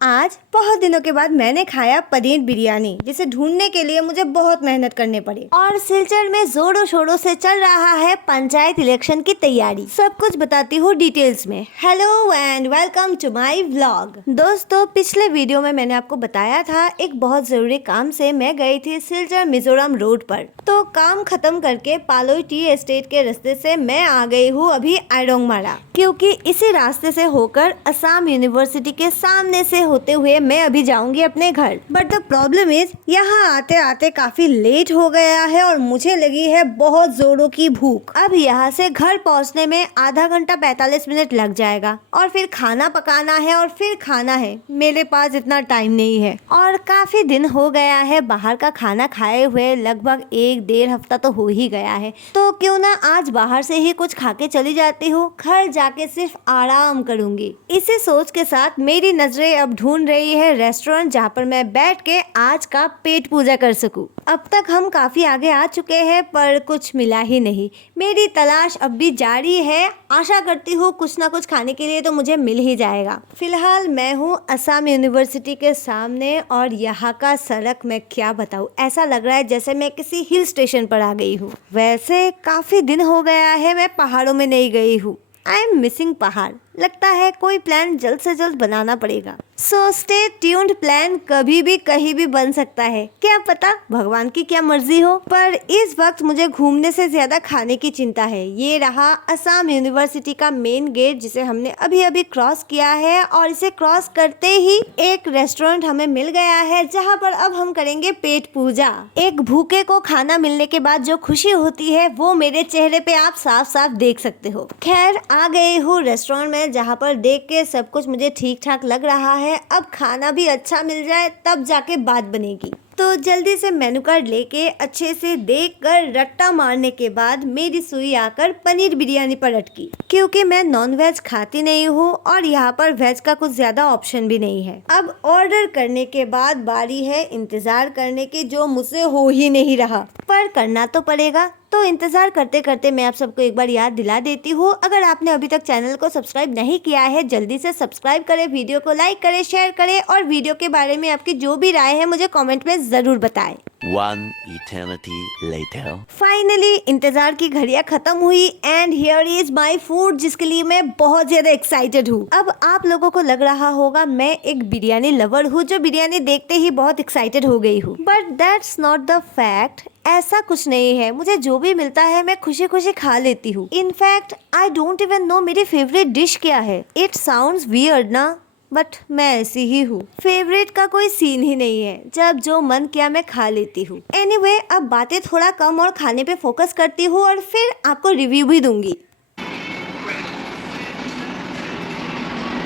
आज बहुत दिनों के बाद मैंने खाया पनीर बिरयानी, जिसे ढूंढने के लिए मुझे बहुत मेहनत करनी पड़ी। और सिलचर में जोरों शोरों से चल रहा है पंचायत इलेक्शन की तैयारी। सब कुछ बताती हूँ डिटेल्स में। Hello and welcome to my vlog. दोस्तों, पिछले वीडियो में मैंने आपको बताया था एक बहुत जरूरी काम से मैं गई थी सिलचर मिजोरम रोड पर। तो काम खत्म करके पालोई टी एस्टेट के रास्ते से मैं आ गई हूँ अभी आयरोंगमारा, क्योंकि इसी रास्ते से होकर असम यूनिवर्सिटी के सामने से होते हुए मैं अभी जाऊंगी अपने घर। बट द प्रॉब्लम इज यहाँ आते आते काफी लेट हो गया है और मुझे लगी है बहुत जोरों की भूख। अब यहाँ से घर पहुँचने में आधा घंटा 45 मिनट लग जाएगा और फिर खाना पकाना है और फिर खाना है। मेरे पास इतना टाइम नहीं है और काफी दिन हो गया है बाहर का खाना खाए हुए, लगभग 1-1.5 हफ्ता तो हो ही गया है। तो क्यों ना आज बाहर से ही कुछ खा के चली जाती हूँ, घर जाके सिर्फ आराम करूंगी। इसी सोच के साथ मेरी नजरें अब ढूंढ रही है रेस्टोरेंट जहाँ पर मैं बैठ के आज का पेट पूजा कर सकूं। अब तक हम काफी आगे आ चुके हैं पर कुछ मिला ही नहीं। मेरी तलाश अब भी जारी है। आशा करती हूँ कुछ ना कुछ खाने के लिए तो मुझे मिल ही जाएगा। फिलहाल मैं हूँ असम यूनिवर्सिटी के सामने और यहाँ का सड़क मैं क्या बताऊँ, ऐसा लग रहा है जैसे मैं किसी हिल स्टेशन पर आ गई हूँ। वैसे काफी दिन हो गया है मैं पहाड़ों में नहीं गई हूँ। आई एम मिसिंग पहाड़। लगता है कोई प्लान जल्द से जल्द बनाना पड़ेगा। सो स्टे ट्यून्ड, प्लान कभी भी कहीं भी बन सकता है, क्या पता भगवान की क्या मर्जी हो। पर इस वक्त मुझे घूमने से ज्यादा खाने की चिंता है। ये रहा असम यूनिवर्सिटी का मेन गेट जिसे हमने अभी अभी क्रॉस किया है और इसे क्रॉस करते ही एक रेस्टोरेंट हमें मिल गया है जहाँ पर अब हम करेंगे पेट पूजा। एक भूखे को खाना मिलने के बाद जो खुशी होती है वो मेरे चेहरे पे आप साफ साफ देख सकते हो। खैर, आ गई हूँ रेस्टोरेंट में जहाँ पर देख के सब कुछ मुझे ठीक ठाक लग रहा है। अब खाना भी अच्छा मिल जाए तब जाके बात बनेगी। तो जल्दी से मेनू कार्ड लेके अच्छे से देखकर रट्टा मारने के बाद मेरी सुई आकर पनीर बिरयानी पर अटकी, क्योंकि मैं नॉन वेज खाती नहीं हूँ और यहाँ पर वेज का कुछ ज्यादा ऑप्शन भी नहीं है। अब ऑर्डर करने के बाद बारी है इंतजार करने की, जो मुझसे हो ही नहीं रहा, पर करना तो पड़ेगा। तो इंतजार करते करते मैं आप सबको एक बार याद दिला देती हूँ, अगर आपने अभी तक चैनल को सब्सक्राइब नहीं किया है जल्दी से सब्सक्राइब करें, वीडियो को लाइक करें, शेयर करें और वीडियो के बारे में आपकी जो भी राय है मुझे कमेंट में जरूर बताएं। One eternity later. फाइनली इंतजार की घड़ियां खत्म हुई and here is my food, जिसके लिए मैं बहुत ज्यादा एक्साइटेड हूँ। अब आप लोगों को लग रहा होगा मैं एक बिरयानी लवर हूँ जो बिरयानी देखते ही बहुत एक्साइटेड हो गई हूँ, but that's not the fact. ऐसा कुछ नहीं है। मुझे जो भी मिलता है मैं खुशी खुशी खा लेती हूँ। In fact I don't even know मेरी फेवरेट डिश क्या है। इट साउंड्स वियर्ड ना, बट मैं ऐसी ही हूँ। फेवरेट का कोई सीन ही नहीं है, जब जो मन किया मैं खा लेती हूँ। एनीवे, अब बातें थोड़ा कम और खाने पे फोकस करती हूँ और फिर आपको रिव्यू भी दूंगी।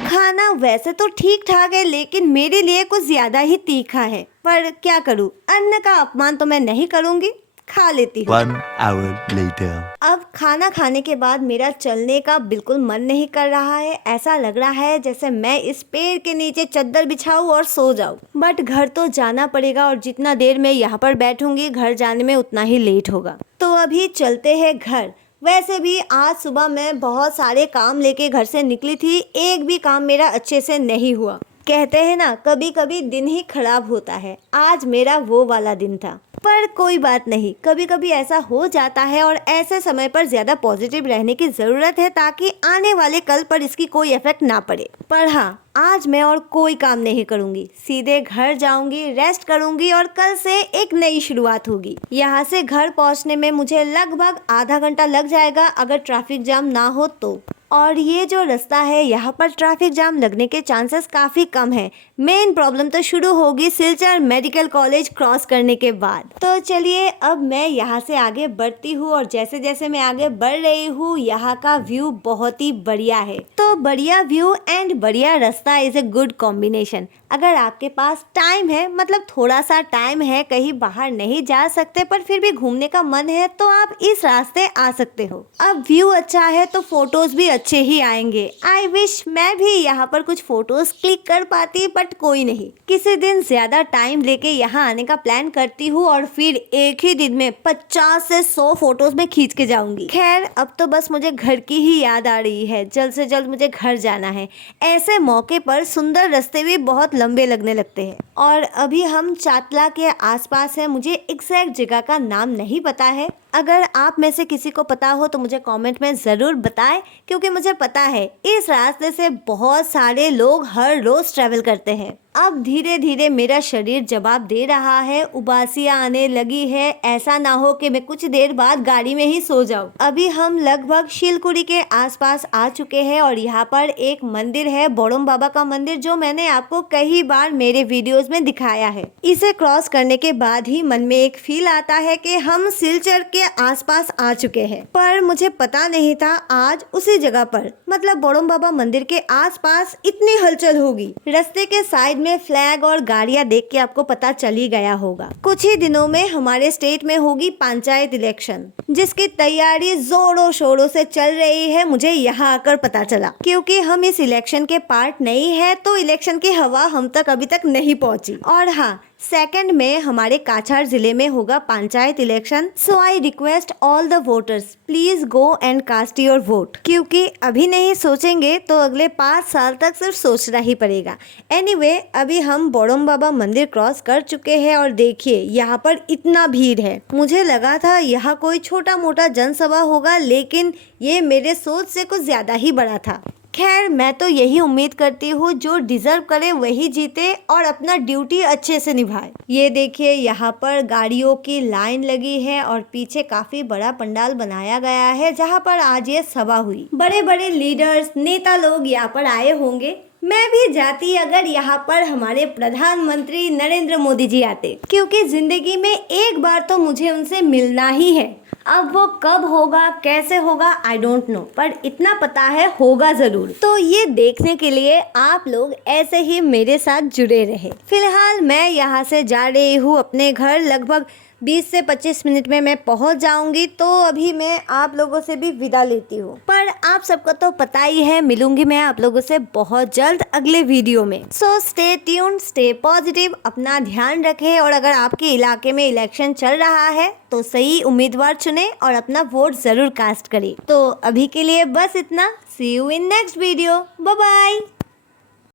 खाना वैसे तो ठीक ठाक है लेकिन मेरे लिए कुछ ज्यादा ही तीखा है, पर क्या करूँ, अन्न का अपमान तो मैं नहीं करूँगी, खा लेती हूँ। 1 hour later. अब खाना खाने के बाद मेरा चलने का बिल्कुल मन नहीं कर रहा है। ऐसा लग रहा है जैसे मैं इस पेड़ के नीचे चद्दर बिछाऊं और सो जाऊं। बट घर तो जाना पड़ेगा और जितना देर मैं यहाँ पर बैठूंगी घर जाने में उतना ही लेट होगा। तो अभी चलते हैं घर। वैसे भी आज सुबह मैं बहुत सारे काम लेके घर से निकली थी, एक भी काम मेरा अच्छे से नहीं हुआ। कहते हैं ना, कभी कभी दिन ही खराब होता है। आज मेरा वो वाला दिन था, पर कोई बात नहीं, कभी कभी ऐसा हो जाता है और ऐसे समय पर ज्यादा पॉजिटिव रहने की जरूरत है ताकि आने वाले कल पर इसकी कोई इफेक्ट ना पड़े। पर हाँ, आज मैं और कोई काम नहीं करूंगी, सीधे घर जाऊंगी, रेस्ट करूंगी और कल से एक नई शुरुआत होगी। यहाँ से घर पहुँचने में मुझे लगभग आधा घंटा लग जाएगा अगर ट्रैफिक जाम ना हो तो। और ये जो रास्ता है यहाँ पर ट्रैफिक जाम लगने के चांसेस काफी कम है। मेन प्रॉब्लम तो शुरू होगी सिलचर मेडिकल कॉलेज क्रॉस करने के बाद। तो चलिए अब मैं यहाँ से आगे बढ़ती हूँ और जैसे जैसे मैं आगे बढ़ रही हूँ यहाँ का व्यू बहुत ही बढ़िया है। तो बढ़िया व्यू एंड बढ़िया रास्ता इज ए गुड कॉम्बिनेशन। अगर आपके पास टाइम है, मतलब थोड़ा सा टाइम है, कहीं बाहर नहीं जा सकते पर फिर भी घूमने का मन है, तो आप इस रास्ते आ सकते हो। अब व्यू अच्छा है तो फोटोज भी अच्छे ही आएंगे। आई विश मैं भी यहाँ पर कुछ फोटोज क्लिक कर पाती, बट कोई नहीं। किसी दिन ज्यादा टाइम लेके यहाँ आने का प्लान करती हूँ और फिर एक ही दिन में 50 से 100 फोटोज में खींच के जाऊंगी। खैर अब तो बस मुझे घर की ही याद आ रही है। जल्द से जल्द मुझे घर जाना है। ऐसे मौके पर सुंदर रास्ते भी बहुत लंबे लगने लगते हैं। और अभी हम चातला के आसपास है। मुझे एग्जैक्ट जगह का नाम नहीं पता है। अगर आप में से किसी को पता हो तो मुझे कमेंट में ज़रूर बताएं, क्योंकि मुझे पता है इस रास्ते से बहुत सारे लोग हर रोज़ ट्रैवल करते हैं। अब धीरे धीरे मेरा शरीर जवाब दे रहा है, उबासियाँ आने लगी है। ऐसा ना हो कि मैं कुछ देर बाद गाड़ी में ही सो जाऊं। अभी हम लगभग शिलकुड़ी के आसपास आ चुके हैं और यहाँ पर एक मंदिर है, बोड़म बाबा का मंदिर, जो मैंने आपको कई बार मेरे वीडियोस में दिखाया है। इसे क्रॉस करने के बाद ही मन में एक फील आता है कि हम सिलचर के आसपास आ चुके हैं। पर मुझे पता नहीं था आज उसी जगह पर, मतलब बोड़म बाबा मंदिर के आसपास इतनी हलचल होगी। रास्ते के साइड में फ्लैग और गाड़ियां देख के आपको पता चल ही गया होगा। कुछ ही दिनों में हमारे स्टेट में होगी पंचायत इलेक्शन, जिसकी तैयारी जोरों शोरों से चल रही है। मुझे यहाँ आकर पता चला, क्योंकि हम इस इलेक्शन के पार्ट नहीं है तो इलेक्शन की हवा हम तक अभी तक नहीं पहुँची। और हाँ, 2 में हमारे काछाड़ जिले में होगा panchayat election. So I request all the voters, please go and cast your vote, क्योंकि अभी नहीं सोचेंगे तो अगले 5 साल तक सिर्फ सोचना ही पड़ेगा। एनीवे, अभी हम बोड़म बाबा मंदिर क्रॉस कर चुके हैं और देखिए यहाँ पर इतना भीड़ है। मुझे लगा था यहाँ कोई छोटा मोटा जनसभा होगा, लेकिन ये मेरे सोच से कुछ ज्यादा ही बड़ा था। खैर, मैं तो यही उम्मीद करती हूँ जो डिजर्व करे वही जीते और अपना ड्यूटी अच्छे से निभाए। ये देखिए यहाँ पर गाड़ियों की लाइन लगी है और पीछे काफी बड़ा पंडाल बनाया गया है, जहाँ पर आज ये सभा हुई। बड़े बड़े लीडर्स, नेता लोग यहाँ पर आए होंगे। मैं भी जाती अगर यहाँ पर हमारे प्रधानमंत्री नरेंद्र मोदी जी आते, क्योंकि जिंदगी में एक बार तो मुझे उनसे मिलना ही है। अब वो कब होगा, कैसे होगा, आई डोंट नो, पर इतना पता है होगा जरूर। तो ये देखने के लिए आप लोग ऐसे ही मेरे साथ जुड़े रहे। फिलहाल मैं यहाँ से जा रही हूँ अपने घर। लगभग 20 से 25 मिनट में मैं पहुंच जाऊंगी। तो अभी मैं आप लोगों से भी विदा लेती हूँ। पर आप सबको तो पता ही है, मिलूंगी मैं आप लोगों से बहुत जल्द अगले वीडियो में। So stay tuned, stay positive, अपना ध्यान रखें। और अगर आपके इलाके में इलेक्शन चल रहा है तो सही उम्मीदवार चुने और अपना वोट जरूर कास्ट करें। तो अभी के लिए बस इतना। See you in next video. Bye bye.